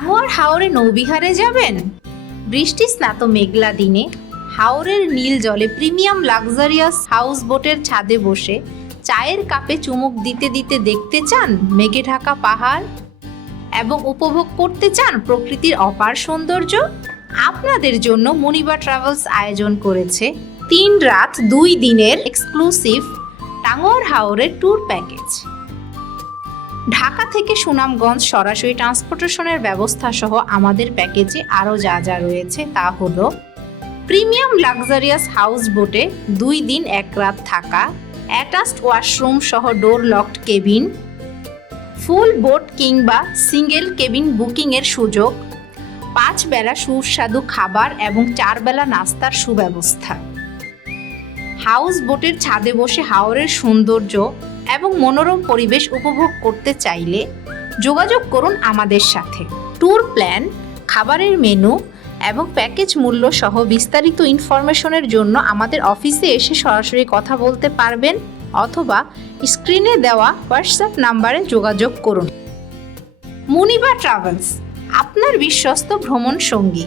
টাঙ্গুয়ার হাওরে নৌবিহারে যাবেন? বৃষ্টি স্নাত মেঘলা দিনে হাওরের নীল জলে প্রিমিয়াম লাক্সারিয়াস হাউস বোটের ছাদে বসে চায়ের কাপে চুমুক দিতে দিতে দেখতে চান মেঘে ঢাকা পাহাড় এবং উপভোগ করতে চান প্রকৃতির অপার সৌন্দর্য? আপনাদের জন্য মুনিবা ট্রাভেলস আয়োজন করেছে 3 রাত 2 দিনের এক্সক্লুসিভ টাঙ্গুয়ার হাওরের ট্যুর প্যাকেজ। ঢাকা থেকে সুনামগঞ্জ সরাসরি ট্রান্সপোর্টেশনের ব্যবস্থা সহ আমাদের প্যাকেজে আরও যা যা রয়েছে তা হলো প্রিমিয়াম লাক্সারিয়াস হাউস বোটে 2 দিন 1 রাত থাকা, অ্যাটাচড ওয়াশরুম সহ ডোর লকড কেবিন, ফুল বোট কিংবা সিঙ্গেল কেবিন বুকিংয়ের সুযোগ, 5 বেলা সুস্বাদু খাবার এবং 4 বেলা নাস্তার সুব্যবস্থা। হাউস বোটের ছাদে বসে হাওরের সৌন্দর্য এবং মনোরম পরিবেশ উপভোগ করতে চাইলে যোগাযোগ করুন আমাদের সাথে। ট্যুর প্ল্যান, খাবারের মেনু এবং প্যাকেজ মূল্য সহ বিস্তারিত ইনফরমেশনের জন্য আমাদের অফিসে এসে সরাসরি কথা বলতে পারবেন অথবা স্ক্রিনে দেওয়া হোয়াটসঅ্যাপ নাম্বারে যোগাযোগ করুন। মুনিবা ট্রাভেলস, আপনার বিশ্বস্ত ভ্রমণ সঙ্গী।